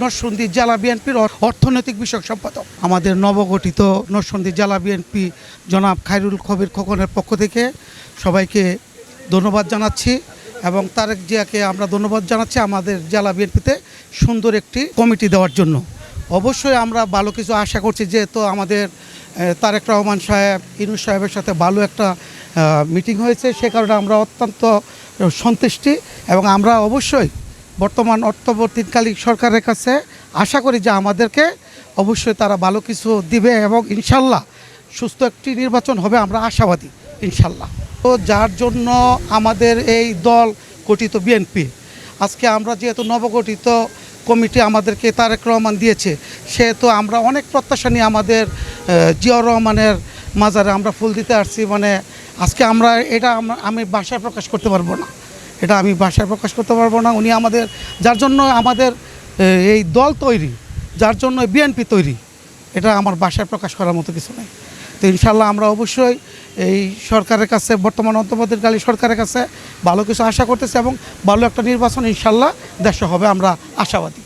নরসিংদী জেলা বিএনপির অর্থনৈতিক বিষয়ক সম্পাদক। আমাদের নবগঠিত নরসিংদী জেলা বিএনপি জনাব খায়রুল কবির খোকনের পক্ষ থেকে সবাইকে ধন্যবাদ জানাচ্ছি এবং তারেক জিয়াকে আমরা ধন্যবাদ জানাচ্ছি আমাদের জেলা বিএনপিতে সুন্দর একটি কমিটি দেওয়ার জন্য। অবশ্যই আমরা ভালো কিছু আশা করছি, যেহেতু আমাদের তারেক রহমান সাহেব ইউনূস সাহেবের সাথে ভালো একটা মিটিং হয়েছে, সে কারণে আমরা অত্যন্ত সন্তুষ্টি এবং আমরা অবশ্যই বর্তমান অন্তর্বর্তীকালীন সরকারের কাছে আশা করি যে আমাদেরকে অবশ্যই তারা ভালো কিছু দিবে এবং ইনশাল্লাহ সুস্থ একটি নির্বাচন হবে, আমরা আশাবাদী ইনশাল্লাহ। তো যার জন্য আমাদের এই দল গঠিত বিএনপি, আজকে আমরা যেহেতু নবগঠিত কমিটি আমাদেরকে তারেক রহমান দিয়েছে, সেহেতু আমরা অনেক প্রত্যাশা নিয়ে আমাদের জিয়াউর রহমানের মাজারে আমরা ফুল দিতে আসছি। মানে আজকে আমরা এটা আমি ভাষায় প্রকাশ করতে পারবো না, এটা আমি ভাষায় প্রকাশ করতে পারবো না। উনি আমাদের, যার জন্য আমাদের এই দল তৈরি, যার জন্য বিএনপি তৈরি, এটা আমার ভাষায় প্রকাশ করার মতো কিছু নেই। তো ইনশাল্লাহ আমরা অবশ্যই এই সরকারের কাছে, বর্তমান অন্তর্বর্তীকালীন সরকারের কাছে ভালো কিছু আশা করতেছি এবং ভালো একটা নির্বাচন ইনশাল্লাহ দেশে হবে, আমরা আশাবাদী।